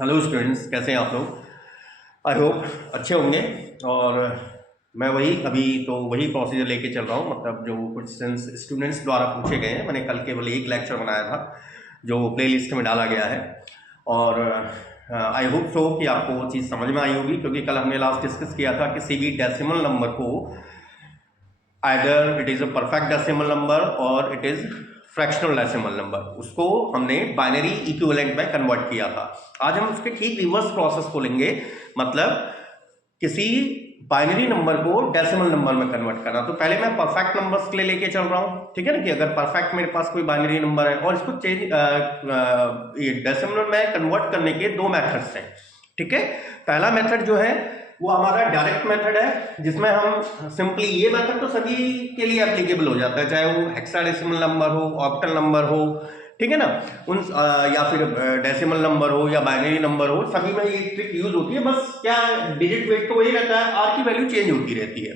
Hello students, कैसे हैं आप लोग। आई होप अच्छे होंगे। और मैं वही प्रोसीजर लेके चल रहा हूँ, मतलब जो क्वेश्चंस स्टूडेंट्स द्वारा पूछे गए हैं। मैंने कल केवल एक लेक्चर बनाया था जो प्लेलिस्ट में डाला गया है, और आई होप सो कि आपको वो चीज़ समझ में आई होगी, क्योंकि कल हमने लास्ट डिस्कस किया था किसी भी डेसिमल नंबर को either it is a perfect decimal number और it is fractional decimal number, उसको हमने बाइनरी इक्विवेलेंट में कन्वर्ट किया था। आज हम उसके ठीक रिवर्स प्रोसेस को लेंगे, मतलब किसी बाइनरी नंबर को डेसिमल नंबर में कन्वर्ट करना। तो पहले मैं परफेक्ट नंबर्स के लिए लेके चल रहा हूँ, ठीक है ना, कि अगर परफेक्ट मेरे पास कोई बाइनरी नंबर है और इसको चेंज डेसिमल में कन्वर्ट करने के दो मेथड्स हैं, ठीक है। पहला मेथड जो है वो हमारा डायरेक्ट मेथड है, जिसमें हम सिंपली, ये मेथड तो सभी के लिए एप्लीकेबल हो जाता है, चाहे वो हेक्साडेसिमल नंबर हो, ऑक्टल नंबर हो, ठीक है ना, या फिर डेसिमल नंबर हो या बाइनरी नंबर हो, सभी में ये ट्रिक यूज होती है। बस क्या डिजिट वेट तो वही रहता है, आर की वैल्यू चेंज होती रहती है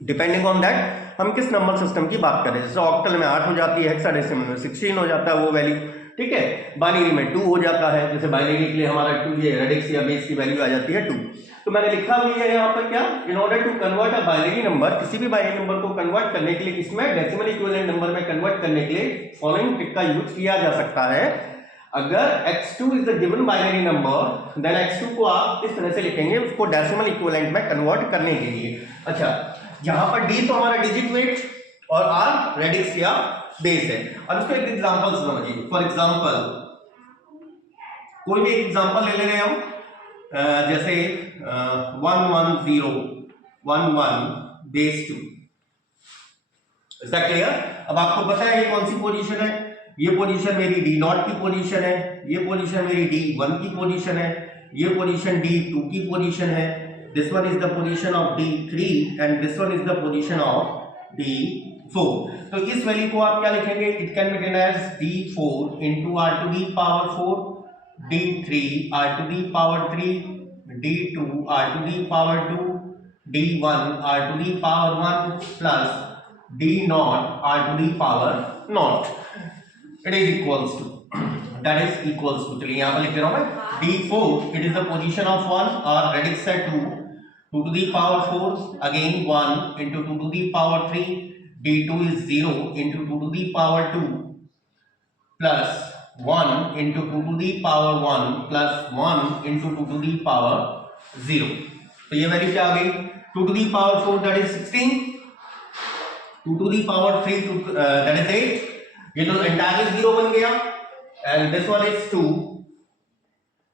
डिपेंडिंग ऑन दैट हम किस नंबर सिस्टम की बात करें। जैसे ऑक्टल में 8 हो जाती है, हेक्साडेसिमल में 16 हो जाता है वो वैल्यू, ठीक है। बाइनरी में 2 हो जाता है, जैसे बाइनरी के लिए हमारा 2 ये रेडिक्स या बेस की वैल्यू आ जाती है 2। तो मैंने लिखा हुआ है यहाँ पर क्या, in order to convert a binary number, किसी भी बाइनरी नंबर को कन्वर्ट करने के लिए किसमें डेसिमल इक्विवेलेंट नंबर में कन्वर्ट करने के लिए फॉलोइंग ट्रिक का यूज किया जा सकता है। अगर x2 is the given binary number, then x2 को आप इस तरह से लिखेंगे उसको डेसिमल इक्विवेलेंट में कन्वर्ट करने के लिए। अच्छा, यहां पर d तो हमारा डिजिट वेट और r रेडिक्स या बेस है। अब इसको एक एग्जांपल समझिए। फॉर एग्जांपल कोई भी एग्जांपल ले रहे हैं हम, जैसे 11011 बेस 2। Is that clear? अब आपको पता है ये कौन सी पोजीशन है, ये पोजीशन मेरी d0 की पोजीशन है, ये पोजीशन मेरी d1 की पोजीशन है, ये पोजीशन d2 की पोजीशन है, this one is the position of d3 and this one is the position of d4। तो इस वैल्यू को आप क्या लिखेंगे, it can be written as d4 into r to the power 4, d3 r to the power 3, d2 r to the power 2, d1 r to the power 1 plus d0 r to the power 0। it is equals to, that is equals to, चलिए यहाँ पर लिख दे रहा हूँ मैं, d4 it is the position of 1 और radix है 2 to the power 4, again 1 into 2 to the power 3, d2 is 0 into 2 to the power 2 plus 1 into 2 to the power 1 plus 1 into 2 to the power 0। तो ये value क्या आ गई, 2 to the power 4 that is 16, 2 to the power 3 that is 8, ये तो entirely 0 बन गया, and this one is 2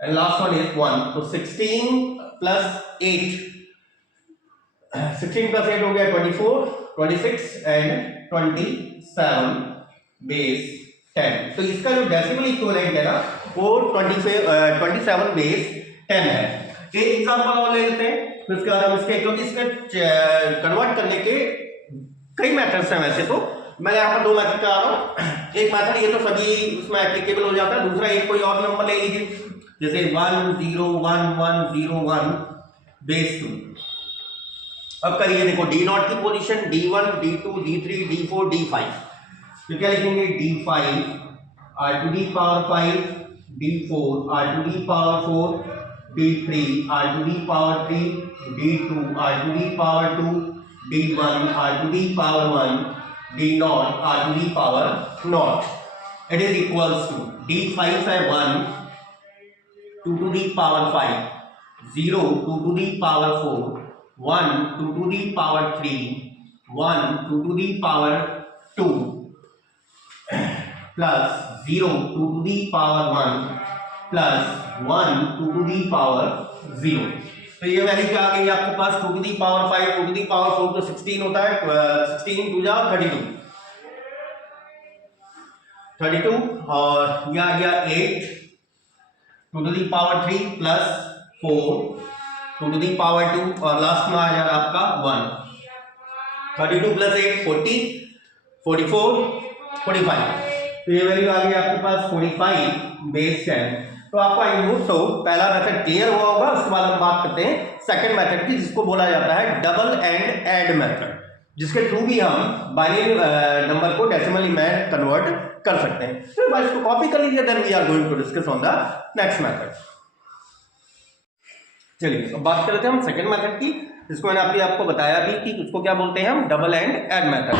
and last one is 1। तो 16 plus 8, 16 plus 8 हो गया 24, 26 and 27 बेस 10। तो इसका जो डेसिमल इक्विवेलेंट है ना वो 27 बेस 10 है। एक एग्जांपल और ले लेते हैं, फिर उसके बाद हम इसके, क्योंकि इसमें कन्वर्ट करने के कई मेथड्स हैं। वैसे तो मैं यहाँ पर दो मेथड करा रहा हूँ। एक मेथड ये तो सभी उसमें एप्लीकेबल हो जाता है, दूसरा एक कोई और नंबर ले लीजिए, जैसे 1011101 बेस 2। अब करिए, देखो d0 की position d1 d2 d3 d4 d5, तो क्या लिखेंगे, d5 r to the power 5, d4 r to the power 4, d3 r to the power 3, d2 r to the power 2, d1 r to the power 1, d0 r to the power 0। it is equals to d5 है 1, 2 to the power 5, 0 2 to the power 4, 1 2 to the power 3, 1 2 to the power 2 plus 0 2 to the power 1 plus 1 2 to the power 0। तो ये value क्या आ गई आपके पास, 2 to the power 5, 2 to the power 4 तो 16 होता है, 16 2 जा 32 और यह आ गया 8, 2 to the power 3 plus 4, 2 to the power 2 और लास्ट में आ जाएगा आपका 1। 32 plus 8 40, 44 45, तो ये वैल्यू आ गई आपके पास 45 बेस 10। तो आपका आई होप सो पहला मेथड क्लियर हुआ होगा। उसके बाद हम बात करते हैं सेकंड मेथड की, जिसको बोला जाता है डबल एंड ऐड मेथड, जिसके थ्रू भी हम बाइनरी नंबर को डेसिमल में कन्वर्ट कर सकते हैं। तो बस इसको कॉपी कर लीजिए, then we are going to discuss on the next method. चलिए अब बात करते हैं हम सेकंड मेथड की, जिसको मैंने आपको बताया भी कि उसको क्या बोलते हैं हम, double and add method.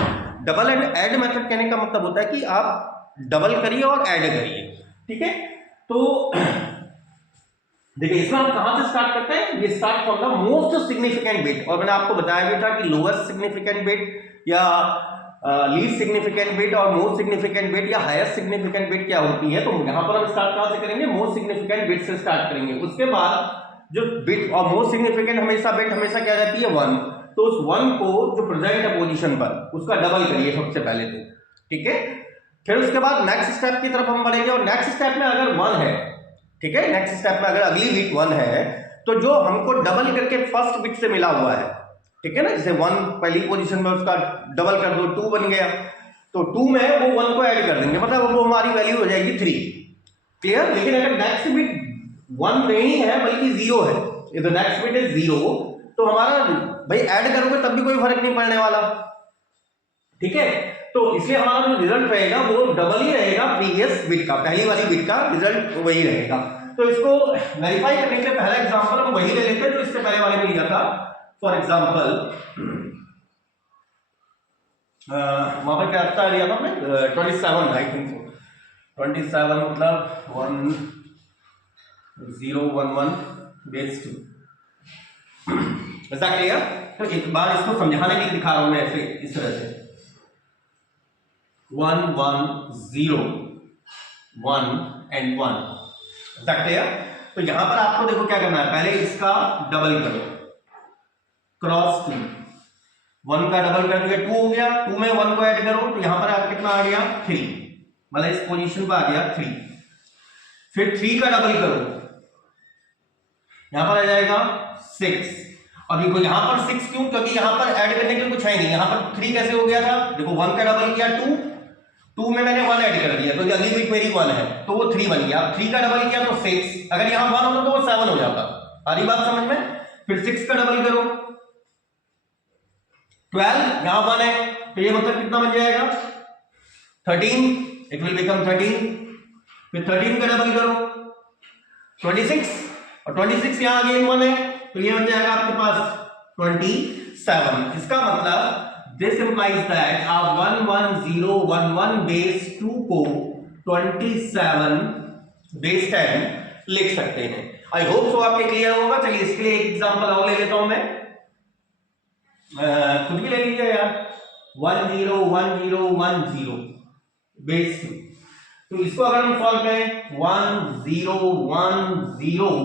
Double and add method कहने का मतलब होता है कि आप डबल करिए और ऐड करिए, ठीक है। तो देखिए इसमें हम कहां से स्टार्ट करते हैं, ये start from the most significant bit, और मैंने आपको बताया भी था कि लोएस्ट सिग्निफिकेंट बिट या लीस्ट सिग्निफिकेंट बिट और मोस्ट सिग्निफिकेंट बिट या हाईएस्ट सिग्निफिकेंट बिट क्या होती है। तो यहां पर हम स्टार्ट कहां से करेंगे, मोस्ट सिग्निफिकेंट बिट से स्टार्ट करेंगे। उसके बाद जो बिट और मोस्ट सिग्निफिकेंट हमेशा बिट हमेशा क्या रहती है, 1, तो उस 1 को जो प्रेजेंट है पोजीशन पर उसका डबल करिए सबसे पहले तो, ठीक है। फिर उसके बाद नेक्स्ट स्टेप की तरफ हम बढ़ेंगे, और नेक्स्ट स्टेप में अगर 1 है, ठीक है, नेक्स्ट स्टेप में अगर अगली बिट 1 है तो जो हमको डबल करके फर्स्ट बिट से मिला हुआ है, ठीक है ना, जैसे 1 पहली पोजीशन में उसका डबल कर दो 2 बन गया, तो 2 में वो 1 को ऐड कर देंगे, मतलब वो हमारी वैल्यू हो जाएगी 3, क्लियर। लेकिन अगर नेक्स्ट बिट 1 नहीं है बल्कि 0 है, if the next bit is 0, तो हमारा भाई ऐड करोगे तब भी कोई फर्क नहीं पड़ने वाला, ठीक है। तो इसलिए हमारा जो रिजल्ट रहेगा वो डबल ही रहेगा प्रीवियस बिट का, पहली वाली बिट का रिजल्ट वही रहेगा। तो इसको वेरीफाई करने के लिए पहला एग्जांपल हम वही ले लेते हैं जो इससे पहले वाले में लिया था। फॉर एग्जांपल वहां पर क्या लिया था हमने, 27 आई थिंक सो, 27 मतलब 1011 बेस 2, ऐसा क्लियर। तो एक बार इसको समझाने के लिए दिखा रहा हूं मैं ऐसे, इस तरह से 1 1 0 1 एंड 1, ऐसा क्लियर। तो यहां पर आपको देखो क्या करना है, पहले इसका डबल करो, क्रॉस 2, 1 का डबल कर दिया 2 हो गया, 2 में 1 को ऐड करो तो यहां पर आप कितना आ गया 3, मतलब इस पोजीशन पर आ गया 3। फिर 3 का डबल करो, यहां पर आ जाएगा 6। अब देखो यहां पर 6 क्यों, क्योंकि यहां पर ऐड करने के लिए कुछ है नहीं, यहां पर 3 कैसे हो गया था, देखो 1 का डबल किया 2 में मैंने 1 ऐड कर दिया, तो अगली बिट मेरी 1 है तो वो 3 बन गया। 3 का डबल किया तो 6, अगर यहां 1 होता तो वो 7 हो जाता, आ रही बात समझ में। फिर 6 का डबल करो 12, यहां 1 है तो ये मतलब कितना बन जाएगा 13, इट विल बिकम 13। फिर 13 का डबल करो 26, और 26 यहां अगेन 1 है तो ये बन जाएगा आपके पास 27। इसका मतलब दिस इंप्लाइज दैट आप 11011 बेस 2 को 27 बेस 10 लिख सकते हैं। आई होप सो आपके क्लियर होगा। चलिए इसके लिए एक एग्जांपल और ले लेता हूं मैं, खुद भी ले लीजिए यार, 101010 बेस 2, तो इसको अगर हम सॉल्व करें 101010,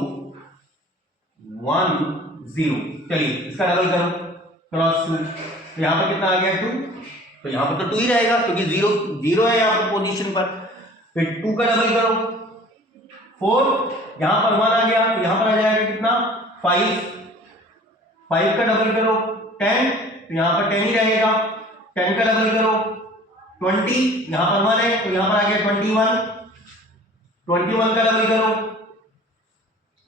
चलिए इसका डबल करो क्रॉस 2, तो यहां पर कितना आ गया 2, तो यहां पर तो 2 ही रहेगा क्योंकि 0 है यहां पर पोजीशन पर। फिर 2 का डबल करो 4, यहां पर 1 आ गया तो यहां पर आ जाएगा कितना 5 का डबल करो 10, तो यहां पर 10 ही रहेगा। 10 का डबल करो 20, यहां पर 1 है तो यहां पर आ गया 21 का डबल करो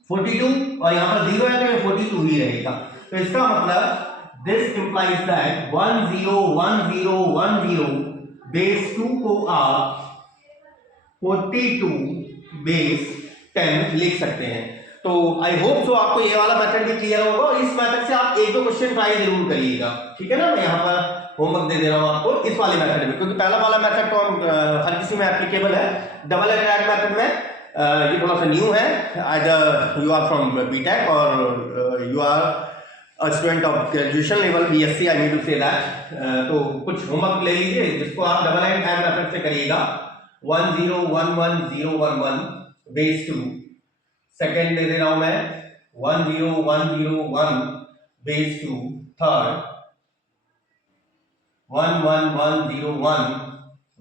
42, और यहां पर 0 है तो ये 42 ही रहेगा। तो इसका मतलब दिस इंप्लाइज दैट 101010 बेस 2 को आप 42 बेस 10 लिख सकते हैं। तो आई होप सो आपको ये वाला मेथड भी क्लियर होगा, और इस मेथड से आप 1-2 क्वेश्चन ट्राई जरूर करिएगा, ठीक है ना। मैं यहाँ पर होमवर्क दे दे रहा हूँ आपको इस वाले मेथड में, क्योंकि पहला वाला मेथड तो हर किसी में एप्लीकेबल है। डबल एंड ऐड मेथड में ये थोड़ा सा न्यू है, either you are from BTech और you are student of graduation level BSc, I need to say that. तो कुछ होमवर्क ले लीजिए जिसको आप डबल एंड ऐड मेथड से करिएगा। 10101011 बेस 2, सेकेंड दे रहा हूं मैं 10101 base 2, third 11101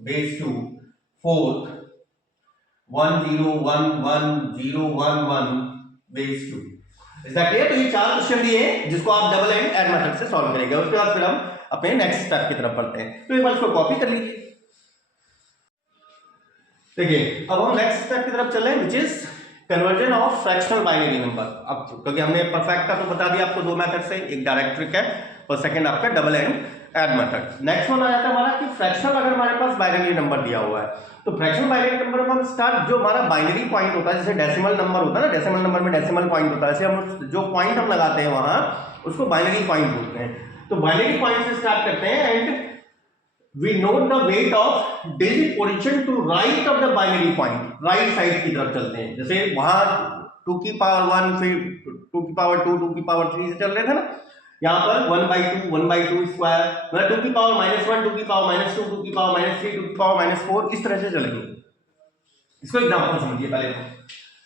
base 2, fourth 1011011 base 2। Is that clear. तो ये 4 क्वेश्चन दिए हैं जिसको आप डबल एंड ऐड मेथड से सॉल्व करेंगे। उसके बाद फिर हम अपने नेक्स्ट स्टेप की तरफ बढ़ते हैं। तो एक बार इसको कॉपी कर लीजिए। देखिए अब हम नेक्स्ट स्टेप की तरफ चल रहे हैं, which is conversion of fractional binary number. अब क्योंकि हमने परफेक्ट का तो बता दिया आपको 2 मेथड से, एक डायरेक्ट ट्रिक है और सेकंड आपका double and add method. Next one आ जाता है हमारा कि फ्रैक्शनल अगर हमारे पास बाइनरी नंबर दिया हुआ है तो फ्रैक्शनल बाइनरी नंबर में हम स्टार्ट जो हमारा बाइनरी पॉइंट होता है जैसे डेसिमल नंबर होता है ना, डेसिमल नंबर में डेसिमल पॉइंट होता है, ऐसे हम जो पॉइंट हम लगाते हैं वहां उसको बाइनरी पॉइंट बोलते हैं। तो बाइनरी पॉइंट से स्टार्ट करते हैं and we note the weight of digit position to right of the binary point, right side की तरफ चलते हैं। जैसे वहां 2 की पावर 1 फिर 2 की पावर 2 2 की पावर 3 से चल रहे थे ना, यहाँ पर 1/2 स्क्वायर मतलब 2 की पावर -1 2 की पावर -2 2 की पावर -3 2 की पावर -4 इस तरह से चलेंगे। इसको एग्जांपल समझिए पहले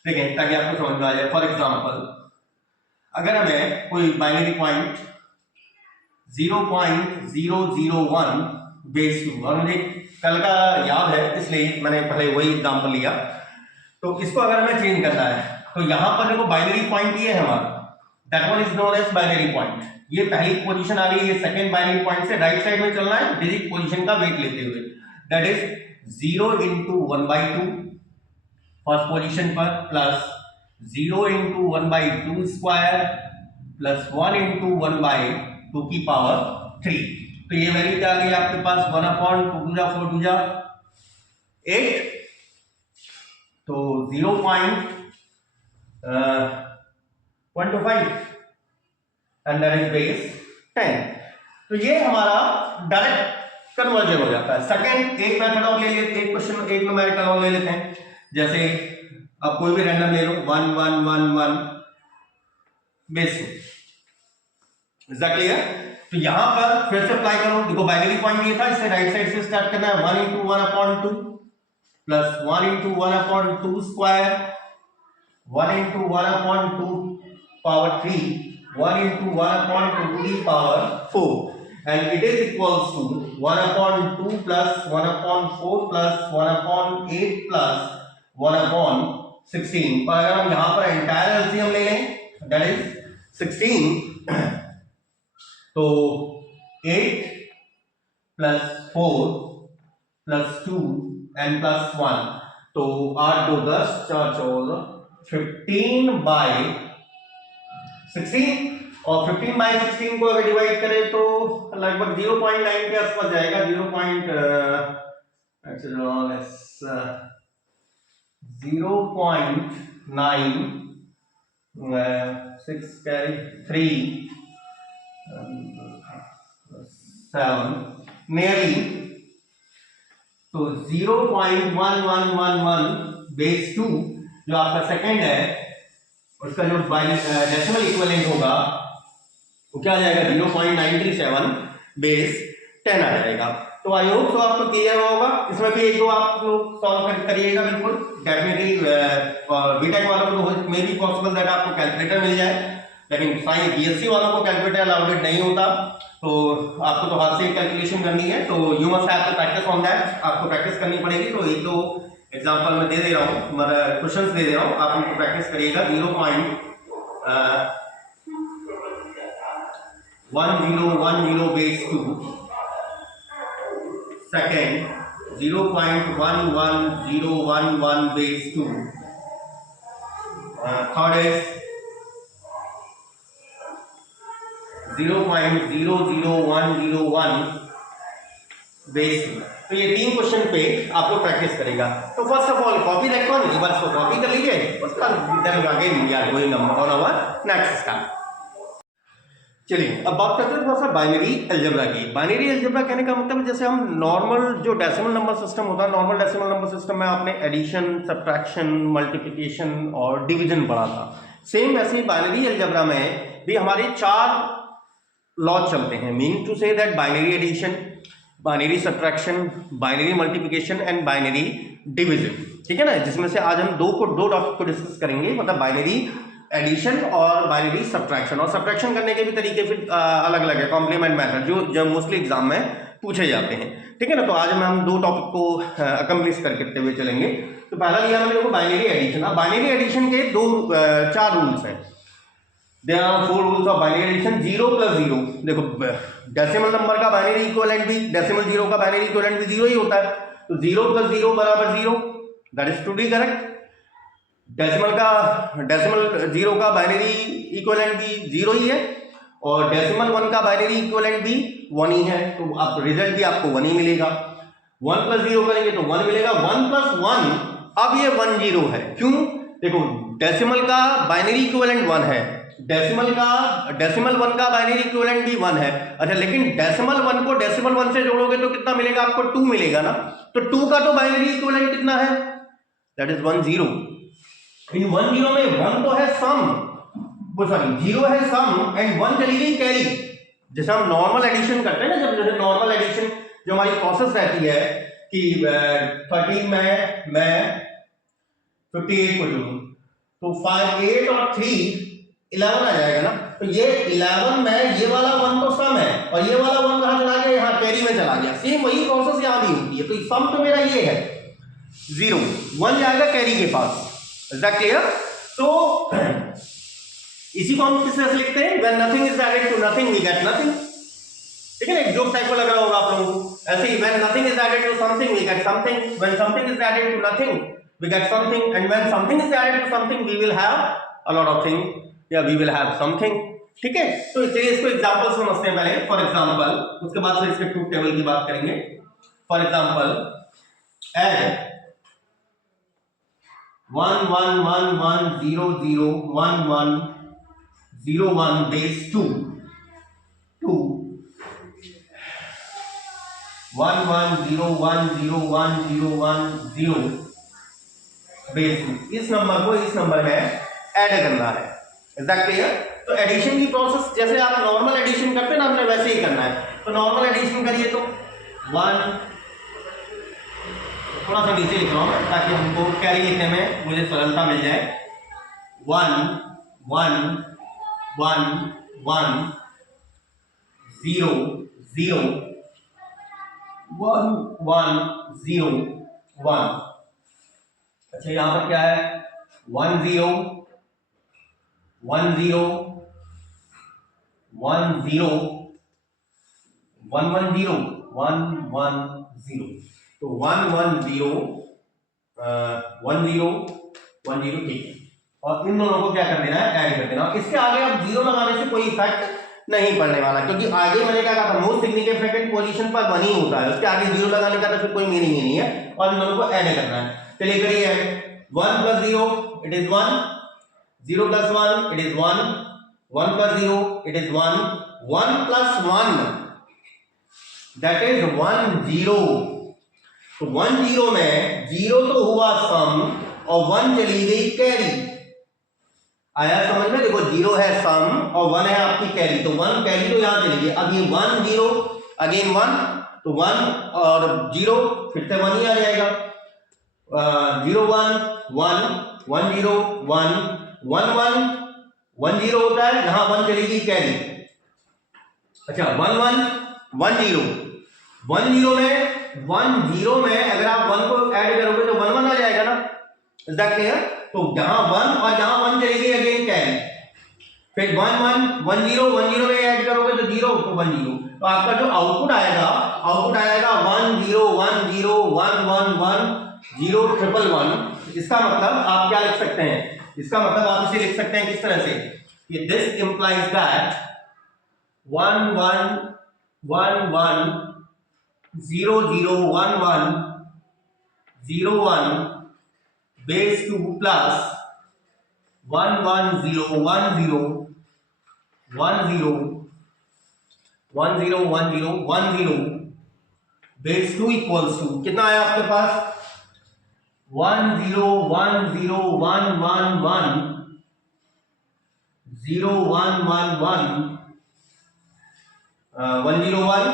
ठीक है, ताकि आपको समझ में आ जाए। फॉर एग्जांपल अगर हमें कोई बाइनरी पॉइंट 0.001 बेस 2 और मुझे कल का याद है इसलिए मैंने पहले वही एग्जांपल लिया, तो इसको अगर हमें चेंज करना है तो यहां पर देखो बाइनरी पॉइंट ये है हमारा, that one is known as binary point. ये पहली पोजीशन आ गई, ये सेकंड बाइनरी पॉइंट से राइट साइड में चलना है डिजिट पोजीशन का वेट लेते हुए, that is 0 into 1/2 first position पर plus 0 into 1/2 square plus 1 into 1/2 की पावर 3। तो ये वैल्यू क्या आ गई आपके पास 1/2 4 2 8, तो 0.125 एंड दैट इज बेस 10। तो ये हमारा डायरेक्ट कन्वर्जन हो जाता है। सेकंड एक मेथड और ले लेते हैं, एक क्वेश्चन एक न्यूमेरिकल और ले लेते हैं। जैसे अब कोई भी रैंडम ले लो 1 1 1 1 बेस 2, इज दैट क्लियर? तो यहां पर फिर से अप्लाई करो, देखो बाइनरी पॉइंट ये था, इससे राइट साइड से स्टार्ट करना है 1 into 1/2 plus 1 into 1/2 square 1 into 1/2 power 3 1 into 1/2 की power 4 and it is equals to 1/2 plus 1/4 plus 1/8 plus 1/16। और अगर हम यहां पर एंटायर एलसीएम ले लें दैट इज 16, तो 8 प्लस 4 प्लस 2 एंड प्लस 1, तो 8 2 10 4 14 15/16 और 15/16 को अगर डिवाइड करें तो लगभग 0.9 के आसपास जाएगा। 0.9 नियरली, तो 0.1111 बेस 2 जो आपका सेकंड है उसका जो डेसिमल इक्विवेलेंट होगा वो क्या आ जाएगा 0.937 बेस 10 आ जाएगा। तो आई होप सो आपको क्लियर होगा। इसमें भी एक दो आप लोग सॉल्व करिएगा बिल्कुल डेफिनेटली। बीटेक वालों को मे बी पॉसिबल दैट आपको कैलकुलेटर मिल जाए, लेकिन साइंस बीएससी वालों को कैलकुलेटर अलाउडेड नहीं होता, तो आपको तो हाथ से ही कैलकुलेशन करनी है। तो you must have to practice on that, आपको प्रैक्टिस करनी पड़ेगी। तो एक दो एग्जांपल मैं दे रहा हूँ, मतलब क्वेश्चंस दे रहा हूँ, आप उनको प्रैक्टिस करिएगा। 0.1010 base 2, second 0.11011 base 2, third is 0.00101 base 2। तो ये 3 क्वेश्चन पे आप लोग प्रैक्टिस करेगा। तो first of all copy electronics को कॉपी कर लीजिए, उसका then again we are going on our next step. चलिए अब बात करते हैं थोड़ा सा बाइनरी अलजेब्रा की। बाइनरी अलजेब्रा कहने का मतलब जैसे हम नॉर्मल जो डेसिमल नंबर सिस्टम होता है, नॉर्मल डेसिमल नंबर सिस्टम में आपने एडिशन, सब्ट्रैक्शन, मल्टीप्लिकेशन और डिवीजन पढ़ा था, सेम वैसे ही बाइनरी अलजेब्रा में भी हमारे 4 लॉ चलते हैं। Meaning to say that binary addition, binary subtraction, binary multiplication and binary division, ठीक है ना, जिसमें से आज हम दो टॉपिक को डिस्कस करेंगे, मतलब बाइनरी एडिशन और बाइनरी सब्ट्रैक्शन। और सब्ट्रैक्शन करने के भी तरीके फिर अलग अलग है, कॉम्प्लीमेंट मेथड, जो जब मोस्टली एग्जाम में पूछे जाते हैं, ठीक है ना। तो आज हम 2 टॉपिक को अकम्प्लिश करते हुए चलेंगे। तो पहला लिया मैंने बाइनरी एडिशन। अब बाइनरी एडिशन के 4 रूल्स हैं। There are 4 rules of binary addition. 0 + 0, देखो डेसिमल नंबर का बाइनरी इक्विवेलेंट भी, डेसिमल 0 का बाइनरी इक्विवेलेंट भी 0 ही होता है। तो 0 + 0 = 0, that is to be correct. Decimal 0 का बाइनरी इक्विवेलेंट भी 0 ही है, और डेसिमल 1 का बाइनरी इक्विवेलेंट भी 1 ही है, तो अब रिजल्ट भी आपको 1 ही मिलेगा। 1 + 0 करेंगे तो 1 मिलेगा। 1 + 1 अब ये 1 0 है। क्यों? देखो डेसिमल का बाइनरी इक्विवेलेंट 1 है, डेसिमल 1 का बाइनरी इक्विवेलेंट भी 1 है। अच्छा, लेकिन डेसिमल 1 को डेसिमल 1 से जोड़ोगे तो कितना मिलेगा आपको? 2 मिलेगा ना। तो 2 का तो बाइनरी इक्विवेलेंट कितना है? That is 1 0। इन 1 0 में 1 तो है सम, सॉरी 0 है सम एंड 1 चली गई कैरी। जैसे हम नॉर्मल एडिशन करते हैं ना, जब जैसे नॉर्मल एडिशन जो हमारी प्रोसेस रहती है कि 13 में मैं 58 को जोड़ूं तो 5 8 और 3 11 आ जाएगा ना। तो ये 11 में ये वाला 1 तो सम है और ये वाला 1 कहां चला गया? यहाँ कैरी में चला गया। सेम वही प्रोसेस यहाँ भी होती है। तो सम तो मेरा ये है 0, 1 जाएगा कैरी के पास। Is that clear? तो इसी को हम किस तरह से लिखते हैं? When nothing is added to nothing we get nothing. ठीक है ना, एक जोक टाइप का लग रहा होगा आप लोगों को। ऐसे ही when nothing is added to something we get something, when something is added to nothing we get something, and when something is added to something we will have a lot of thing या we will have something. ठीक है, तो चलिए इसको example समझते हैं पहले। For example, उसके बाद फिर इसके ट्रूथ टेबल की बात करेंगे। For example, add 1 1 1 1 0 0 1 1 0 1 base 2 2 1 1 0 1 0 1 0 1 0 base 2। इस नंबर को इस नंबर में ऐड करना है। Is that clear? तो एडिशन की प्रोसेस जैसे आप नॉर्मल एडिशन करते हैं ना, हमने वैसे ही करना है। तो नॉर्मल एडिशन करिए तो 1, थोड़ा सा नीचे लिख रहा हूं ताकि हमको कैरी लिखने में मुझे सरलता मिल जाए। 1 1 1 1 0 0 1 1 0 1। अच्छा, यहां पर क्या है? 1 0 1 0 1 0 1 1 0 1 1 0। तो 1 1 0 1 0 1 0, ठीक है। और इन दोनों को क्या कर देना है? ऐड कर देना। इसके आगे अब 0 लगाने से कोई इफेक्ट नहीं पड़ने वाला, क्योंकि आगे मैंने क्या कहा था, मोस्ट सिग्निफिकेंट पोजीशन पर 1 ही होता है। उसके आगे 0 लगाने का तो फिर कोई मीनिंग ही नहीं है। और इन दोनों को ऐड करना है। चलिए करिए add. 1 + 0 it is 1, 0 + 1 it is 1, 1 + 0 it is 1, 1 + 1 that is 1 0। तो 1 0 में 0 तो हुआ सम और 1 चली गई कैरी। आया समझ में? देखो 0 है सम और 1 है आपकी कैरी, तो 1 कैरी तो यहां चली गई। अब ये 1 0 अगेन 1, तो 1 और 0 फिर से 1 ही आ जाएगा। 0 1 1 1 0 1 1 1 1 0 होता है, यहां 1 चली गई कैरी। अच्छा, 1 1 1 0 1 0 में अगर आप 1 को ऐड करोगे तो 1 1 आ जाएगा ना। Is that clear? तो यहां 1 और यहां 1 चली गई अगेन कैरी। फिर 1 1 1 0 में ऐड करोगे तो 0 तो 1 0। तो आपका जो आउटपुट आएगा 1 0 1 0 1 1 1 0 1 1। इसका मतलब आप क्या लिख सकते हैं? इसका मतलब आप इसे लिख सकते हैं किस तरह से कि this implies that 1 1 1 1 0 0 1 1 0 1 base 2 plus 1 1 0 1 0 1 0 1 0 1 0 1 0 base 2 equals to कितना आया आपके पास? 1 0 1 0 1 1 1 0 1 1 1 1 0 1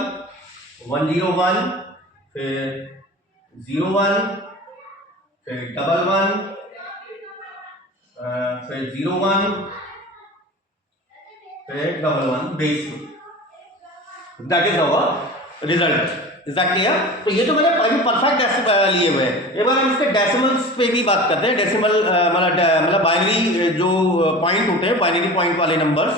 1 0 1 फिर 0 1 फिर 1 1 फिर 0 1 फिर 1 1 base 2। That is our result. Is that clear? तो ये तो मैंने अभी परफेक्ट लिए हुए हैं। एक बार हम इसके डेसिमल्स पे भी बात करते हैं। डेसिमल मतलब बाइनरी जो पॉइंट होते हैं, बाइनरी पॉइंट वाले नंबर्स,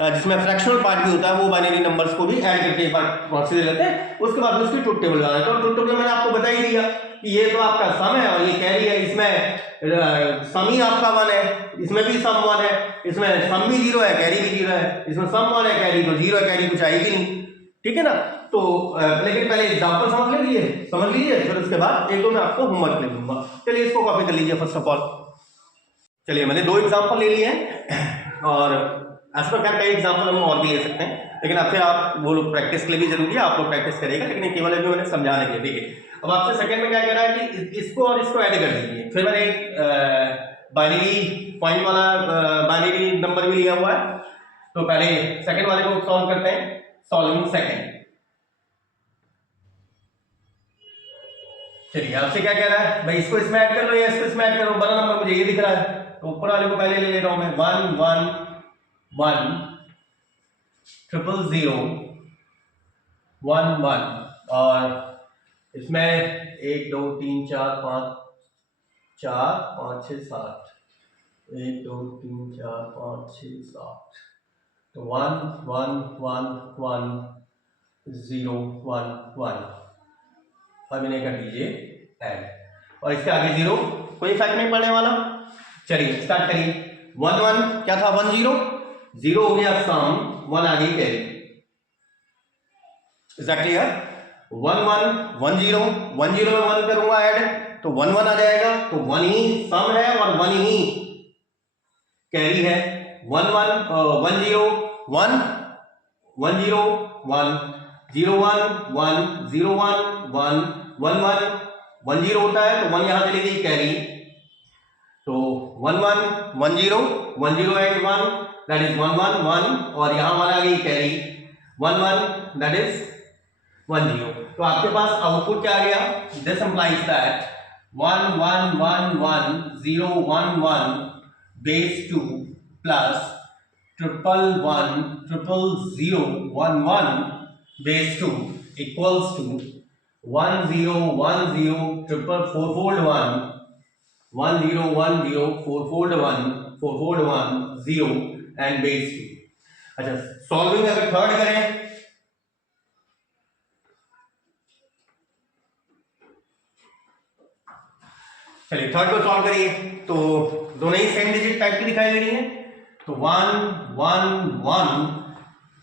जिसमें फ्रैक्शनल पार्ट भी होता है, वो बाइनरी नंबर्स को भी ऐड करके एक बार प्रोसेस ले लेते हैं। उसके बाद उसकी ट्रुथ टेबल बना देते हैं। और ट्रुथ टेबल मैंने आपको बता ही दिया कि ये तो आपका सम है और ये कैरी है, इसमें सम ही आपका 1 है, इसमें भी सम 1 है, इसमें सम भी 0 है, कैरी भी 0 है, इसमें सम 1 है, कैरी तो 0 है, कैरी कुछ आएगी नहीं, ठीक है ना। तो लेकिन पहले एग्जांपल समझ लीजिए, फिर उसके बाद एक दो मैं आपको होमवर्क ले दूंगा। चलिए इसको कॉपी कर लीजिए फर्स्ट ऑफ ऑल। चलिए मैंने 2 एग्जांपल ले लिए हैं और ऐसा खैर कई एग्जांपल हम और भी ले सकते हैं, लेकिन अब फिर आप वो लोग प्रैक्टिस के लिए भी जरूरी है, आप लोग प्रैक्टिस करेगा, लेकिन केवल अभी मैंने समझाने के लिए। देखिए अब आपसे सेकंड में क्या कह रहा है कि इसको और इसको ऐड कर दीजिए। फिर मैंने एक बाइनरी पॉइंट वाला बाइनरी नंबर भी लिया हुआ है, तो पहले सेकंड वाले को सॉल्व करते हैं। Solving second. चलिए आपसे क्या कह रहा है भाई, इसको इसमें ऐड कर लो या इसको इसमें ऐड करो। बड़ा नंबर मुझे ये दिख रहा है, तो ऊपर वाले को पहले ले रहा हूं मैं। 1 1 1 0 0 1 1 और इसमें 1 2 3 4 5 4 5 6 7 1 2 3 4 5 6 7 तो 1 1 1 1 0 1 1। अब इन्हें कर दीजिए ऐड, और इसके आगे 0 कोई इफेक्ट नहीं पड़ने वाला। चलिए स्टार्ट करिए। 1 1 क्या था, 1 0 0 हो गया सम, 1 आ गई कैरी। एग्जैक्टली यार 1 1 1 0 1 0 में 1 करूंगा ऐड, तो 1 1 आ जाएगा, तो 1 ही सम है और 1 ही कैरी है। 1 1 1 0 1 1 0 1 0 1 1 0 1 1 1 1 1 0 होता है, तो 1 यहां चली गई कैरी, तो 1 1 1 0 1 0 एंड 1 दैट इज 1 1 1 और यहां 1 आ गई कैरी 1 1 दैट इज 1 0। तो आपके पास आउटपुट क्या आ गया, this implies that 1 1 1 1 0 1 1 base 2 plus 1 1 1 0 1 1 base 2 equals to 1 0 1 0 4 fold 1 1 0 1 0 4 fold 1 4 fold 1 0 and base 2। अच्छा सॉल्विंग अगर थर्ड करें, चलिए थर्ड को सॉल्व करिए, तो दोनों ही सेम डिजिट टाइप की दिखाई दे रही है, तो 1 1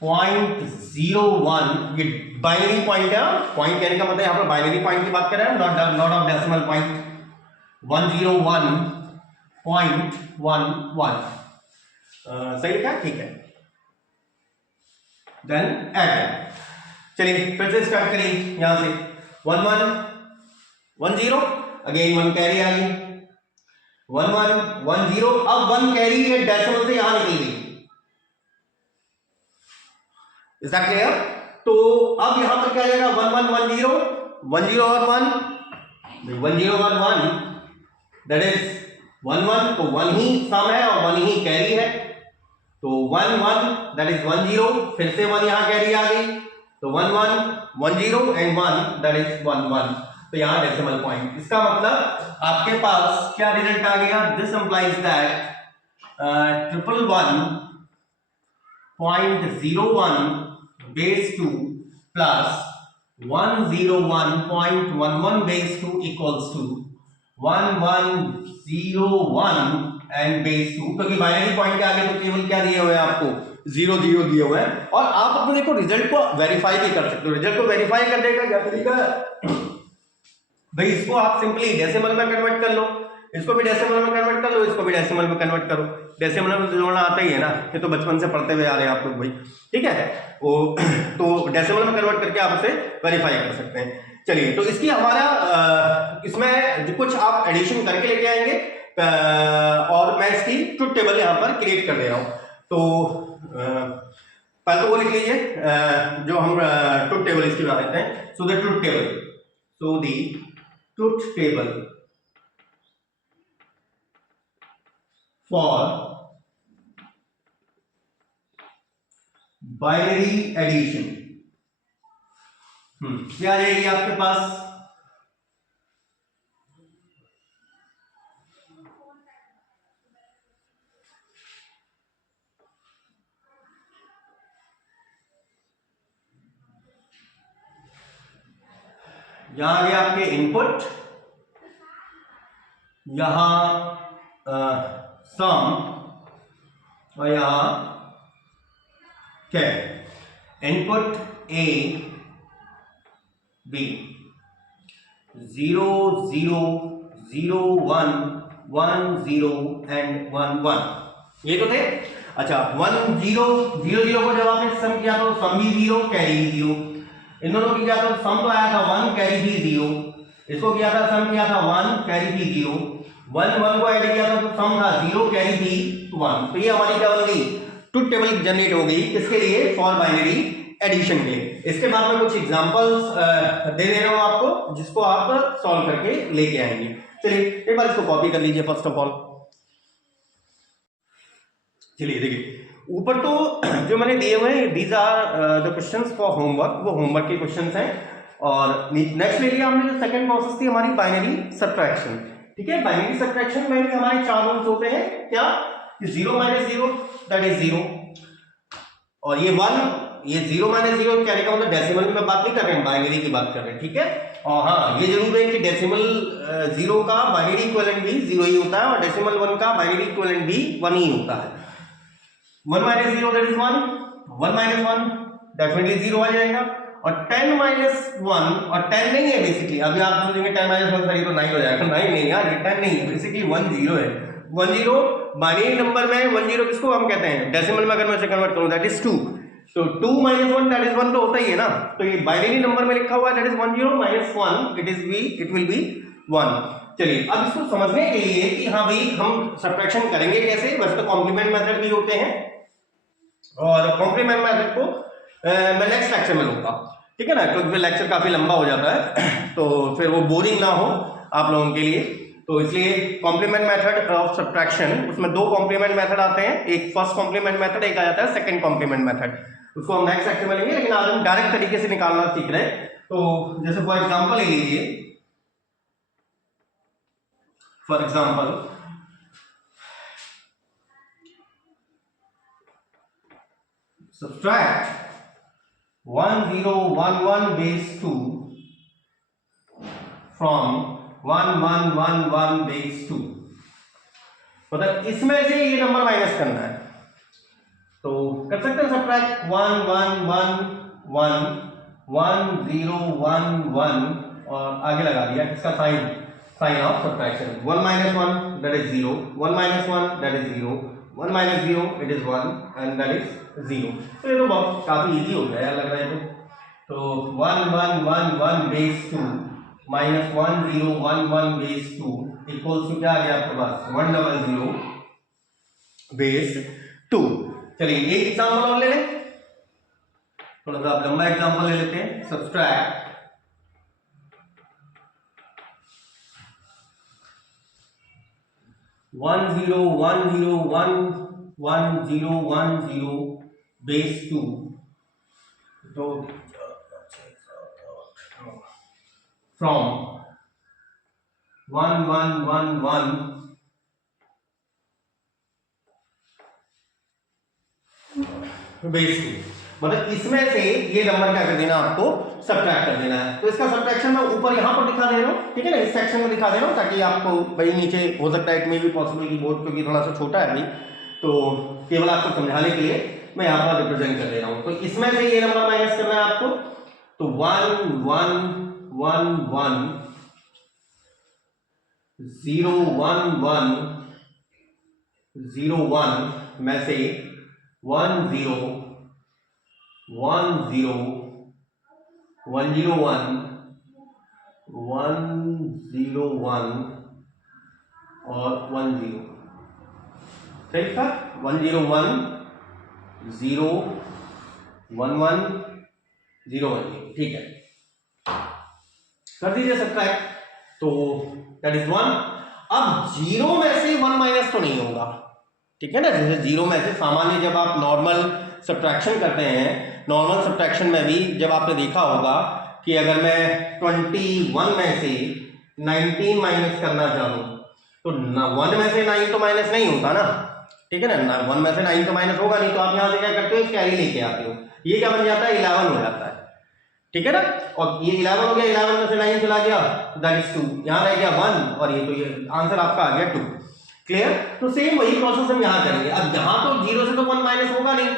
1.01 ये बाइनरी पॉइंट है। पॉइंट कहने का मतलब यहां पर बाइनरी पॉइंट की बात कर रहे हैं, नॉट ऑफ डेसिमल पॉइंट। 101.11 सही लिखा है, ठीक है। देन ऐड, चलिए फिर से स्टार्ट करिए यहां से 1 1 1 0 अगेन 1 कैरी आ गई 1 1 1 0। अब 1 कैरी है डेसिमल से यहां निकल गई, इज दैट क्लियर। तो अब यहां पर क्या आ जाएगा 1 1 1 0 1 0 और 1 1 0 और 1 दैट इज 1 1, तो 1 ही सम है और 1 ही कैरी है, तो 1 1 दैट इज 1 0, फिर से 1 यहां कैरी आ गई, तो 1 1 1 0 एंड 1 दैट इज 1 1, तो यहां डेसिमल पॉइंट। इसका मतलब आपके पास क्या रिजल्ट आ गया, this implies that 111.01 base 2 plus 101.11 base 2 equals to 1101 and base 2, क्योंकि बाइनरी पॉइंट के आगे तो केवल क्या दिए हुए हैं आपको 0 0 दिए हुए हैं। और आप अपने देखो रिजल्ट को वेरीफाई भी कर सकते हो। रिजल्ट को वेरीफाई करने का क्या तरीका है भाई, इसको आप सिंपली डेसिमल में कन्वर्ट कर लो, इसको भी डेसिमल में कन्वर्ट कर लो, इसको भी डेसिमल में कन्वर्ट करो। डेसिमल में जोड़ना आता ही है ना, ये तो बचपन से पढ़ते हुए आ रहे हैं आप लोग भाई, ठीक है। वो तो डेसिमल में कन्वर्ट करके आप इसे वेरीफाई कर सकते हैं। चलिए तो इसकी हमारा इसमें कुछ आप एडिशन करके लेके आएंगे और मैं इसकी ट्रुथ टेबल यहाँ पर क्रिएट कर दे रहा हूँ। तो पहले तो वो लिख लीजिए जो हम ट्रुथ टेबल इसकी बना देते हैं। So the truth table, so the truth table for binary addition क्या आ जाएगी आपके पास, यहां आ गया आपके इनपुट, यहां सम और यहां कैर। इनपुट ए बी 0 0 0 1 1 0 एंड 1 1 ये तो थे। अच्छा 1 0 0 0 को जब आपने सम किया तो सम भी 0 कैरी भी 0, इन दोनों की किया तो सम तो आया था 1 कैरी भी 0, इसको किया था सम किया था 1 कैरी भी 0, 1 1 को ऐड किया था तो सम था 0 कैरी भी 1। तो ये हमारी क्या बन गई, ट्रुथ टेबल जनरेट हो गई। किसके लिए, फॉर बाइनरी एडिशन के लिए। इसके बाद में कुछ एग्जांपल्स दे दे रहा हूं आपको जिसको आप सॉल्व करके लेके आएंगे। चलिए एक बार इसको कॉपी कर लीजिए फर्स्ट ऑफ ऑल। चलिए देखिए ऊपर तो जो मैंने दिए हुए हैं these are the questions for homework, वो होमवर्क के क्वेश्चंस हैं। और नेक्स्ट ले लिया हमने जो सेकंड प्रोसेस थी हमारी बाइनरी सब्ट्रैक्शन। ठीक है, बाइनरी सब्ट्रैक्शन में भी हमारे 4 रूल्स होते हैं। क्या, 0 माइनस 0 दैट इज 0, और ये 1, ये 0 माइनस 0 कहने का मतलब डेसिमल में बात नहीं कर रहे हैं, बाइनरी की बात कर रहे हैं। ठीक है, और हाँ ये जरूर है कि डेसिमल 0 का बाइनरी इक्विवेलेंट भी 0 ही होता है और डेसिमल 1 का बाइनरी इक्विवेलेंट भी 1 ही होता है। 1 minus 0 that is 1, 1 minus 1 definitely 0 आ जाएगा, और 10 माइनस 1, और 10 नहीं है बेसिकली। अभी आप सोचेंगे 10 माइनस 1 सही तो 9 हो जाएगा, 9 नहीं यार, ये 10 नहीं है, बेसिकली 1 0 है। 1 0 बाइनरी नंबर में 1 0 किसको हम कहते हैं, डेसिमल में अगर मैं इसे कन्वर्ट करूं दैट इज 2, तो 2 माइनस 1 दैट इज 1 तो होता ही है ना। तो ये बाइनरी नंबर में लिखा हुआ है that is 10 minus 1 it will be 1। चलिए अब इसको समझने के लिए कि हाँ भाई हम सब्ट्रैक्शन करेंगे कैसे, वैसे तो कॉम्प्लीमेंट मेथड भी होते हैं, और कॉम्प्लीमेंट मेथड को मैं नेक्स्ट लेक्चर में लूंगा। ठीक है ना, क्योंकि फिर लेक्चर काफी लंबा हो जाता है तो फिर वो बोरिंग ना हो आप लोगों के लिए, तो इसलिए कॉम्प्लीमेंट मेथड ऑफ सब्ट्रैक्शन, उसमें 2 कॉम्प्लीमेंट मेथड आते हैं, एक फर्स्ट कॉम्प्लीमेंट मेथड, एक आ जाता है सेकंड कॉम्प्लीमेंट मेथड। उसको हम नेक्स्ट लेक्चर में लेंगे, लेकिन आज हम डायरेक्ट तरीके से निकालना सीख रहे हैं। तो जैसे फॉर एग्जांपल ले लीजिए, for example subtract 1011 base 2 from 1111 base 2, मतलब इसमें से ये नंबर माइनस करना है, तो कर सकते हैं सब्ट्रैक्ट 1 1 1 1 1 0 1 1 और आगे लगा दिया किसका sign of subtraction. 1 minus 1 that is 0, 1 minus 1 that is 0, 1 minus 0 it is 1 and that is 0। तो ये तो बहुत काफी इजी हो गया यार लग रहा है। तो 1 1 1 1 base 2 minus 1 0 1 1 base 2 equals to क्या आ गया आपके पास 1 0 0 बेस 2। चलिए एक एग्जांपल और ले लें, थोड़ा सा लंबा एग्जांपल ले लेते हैं। सब्ट्रैक्ट 1 0 1 0 1 1 0 1 0 बेस 2, तो फ्रॉम 1 1 1 1 बेस 2, मतलब इसमें से ये नंबर क्या कर देना आपको सब्ट्रैक्ट कर देना है। तो इसका सब्ट्रैक्शन मैं ऊपर यहां पर दिखा दे रहा हूं, ठीक है ना, इस सेक्शन में दिखा दे रहा हूं ताकि आपको भाई नीचे हो सकता है इट मे बी पॉसिबल की बोर्ड क्योंकि थोड़ा सा छोटा है अभी, तो केवल आपको समझाने के लिए मैं यहाँ पर रिप्रेजेंट कर दे रहा हूँ। तो इसमें से ये नंबर माइनस करना है आपको, तो 1 1 1 1 0 1 1 0 1 में से 1 0 1 0 1 0 1 1 0 1 और 1 0, सही था, 1 0 1 0 1 1 0 1 0, ठीक है, कर दीजिए सब्ट्रैक्ट, तो दैट इज 1। अब 0 में से 1 माइनस तो नहीं होगा, ठीक है ना, जैसे 0 में से सामान्य जब आप नॉर्मल सब्ट्रैक्शन करते हैं, नॉर्मल सब्ट्रैक्शन में भी जब आपने देखा होगा कि अगर मैं 21 में से 19 माइनस करना चाहूँ तो 1 में से 9 तो माइनस नहीं होता ना, ठीक है ना, 1 में से 9 तो माइनस होगा नहीं, तो आप यहाँ से क्या करते हो, कैरी लेके आते हो, ये क्या बन जाता है 11 हो जाता है, ठीक है ना। और ये 11 हो गया, 11 में से 9 चला गया, दैट इज 2, यहाँ रह गया 1, और ये तो ये आंसर आपका आ गया 2। क्लियर। तो सेम वही प्रोसेस हम यहाँ करेंगे। अब यहाँ तो 0 से तो 1 माइनस होगा नहीं,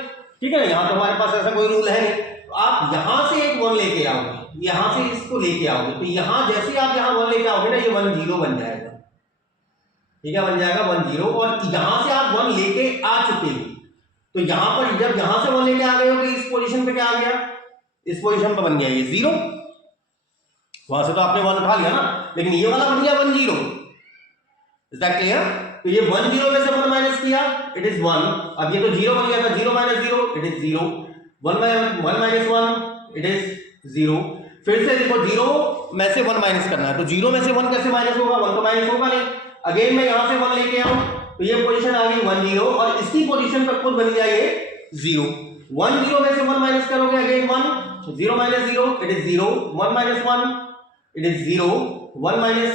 ठीक है ना, यहाँ तो हमारे पास ऐसा कोई रूल है नहीं। तो आप यहाँ से एक 1 लेके आओगे, यहाँ से इसको लेके आओगे, तो यहाँ जैसे आप यहाँ 1 लेके आओगे ना, ये 1 0 बन जाएगा, ठीक है, बन जाएगा 1 0। और यहाँ से आप 1 लेके आ चुके हो, तो यहाँ पर जब यहाँ से 1 लेके आ गए हो, तो इस पोजीशन पे क्या आ गया, इस पोजीशन पे बन गया ये 0। वहां से तो आपने 1 उठा लिया ना, लेकिन ये वाला बन गया 1 0। Is that clear. तो ये 1 0 में से 1 माइनस किया, इट इज 1। अब ये तो 0 बन गया था, 0 minus 0 it is 0, 1 minus 1 it is 0। फिर से देखो 0 में से 1 माइनस करना है, तो 0 में से 1 कैसे माइनस होगा, 1 तो माइनस होगा नहीं। अगेन मैं यहां से 1 लेके आऊं, तो ये पोजीशन आ गई 1 0, और इसकी पोजीशन पर खुद बन जाए ये 0। 1 0 में से 1 माइनस करोगे, again 1, 0 minus 0 it is 0, 1 minus 1 it is 0, 1 minus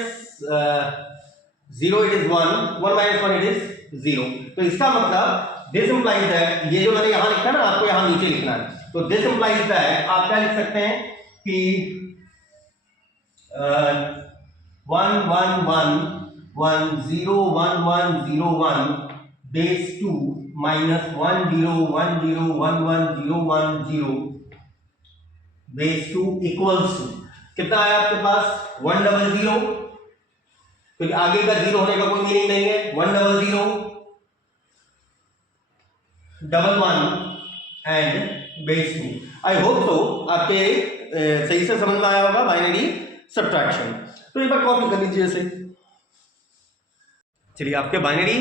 0 it is 1, 1 minus 1 it is 0। तो इसका मतलब दिस इंप्लाइज दैट, ये जो मैंने यहां लिखा ना, आपको यहां नीचे लिखना है, तो दिस इंप्लाइज दैट आप क्या लिख सकते हैं कि 1 1 1 1 0 1 1 0 1 base 2 minus 1 0 1 0 1 1 0 1 0 base 2 equals to कितना आया आपके पास 1 0 0, क्योंकि आगे का 0 होने का कोई मीनिंग नहीं है। 1 0 0 1 1 एंड बेस 2। आई होप तो आपके सही से समझ में आया होगा बाइनरी सब्ट्रैक्शन। तो एक बार कॉपी कर लीजिए इसे। चलिए, आपके बाइनरी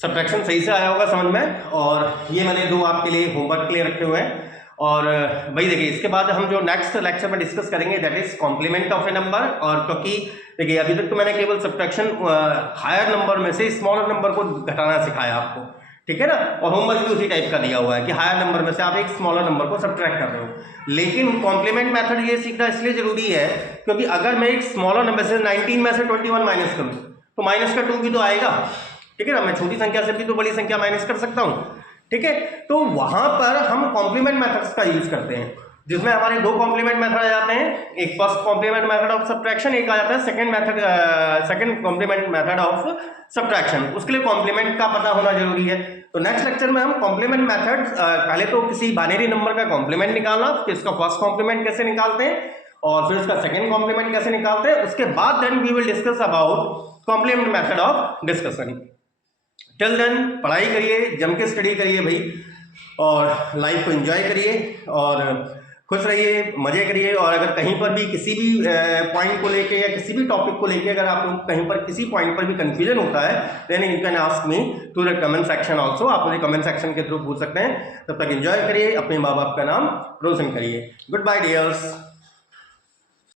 सब्ट्रैक्शन सही से आया होगा समझ में, और ये मैंने 2 आपके लिए होमवर्क के लिए रखे हुए हैं। और भाई देखिए, इसके बाद हम जो नेक्स्ट लेक्चर में डिस्कस करेंगे that is complement of a number. और क्योंकि देखिए अभी तक तो मैंने केवल सब्ट्रैक्शन हायर नंबर में से स्मॉलर नंबर को घटाना सिखाया आपको, ठीक है ना, और होमवर्क भी उसी टाइप का दिया हुआ है कि हायर नंबर में से आप एक स्मॉलर नंबर को सब्ट्रैक्ट कर रहे हो। लेकिन कॉम्प्लीमेंट मेथड ये सीखना इसलिए जरूरी है क्योंकि अगर मैं एक स्मॉलर नंबर से 19 में से 21 माइनस करूँ तो माइनस का 2 भी तो आएगा, ठीक है ना, मैं छोटी संख्या से भी तो बड़ी संख्या माइनस कर सकता हूँ, ठीक है। तो वहां पर हम कॉम्प्लीमेंट मेथड्स का यूज करते हैं, जिसमें हमारे 2 कॉम्प्लीमेंट मेथड आ जाते हैं, एक first complement method of subtraction, एक आ जाता है second complement method of subtraction. उसके लिए कॉम्प्लीमेंट का पता होना जरूरी है। तो नेक्स्ट लेक्चर में हम कॉम्प्लीमेंट मेथड, पहले तो किसी बाइनरी नंबर का कॉम्प्लीमेंट निकालना, फिर इसका फर्स्ट कॉम्प्लीमेंट कैसे निकालते हैं, और फिर इसका सेकंड कॉम्प्लीमेंट कैसे निकालते हैं, उसके बाद then we will discuss about complement method of discussion. Till then पढ़ाई करिए, जम के स्टडी करिए भाई, और लाइफ को एंजॉय करिए और खुश रहिए, मजे करिए। और अगर कहीं पर भी किसी भी पॉइंट को लेके या किसी भी टॉपिक को लेके अगर आप लोग कहीं पर किसी पॉइंट पर भी कंफ्यूजन होता है, then you can ask me to the comment section also. आप मुझे कमेंट सेक्शन के थ्रू पूछ सकते हैं। तब तक एंजॉय करिए, अपने माँ बाप का नाम रोशन करिए। Good bye dears.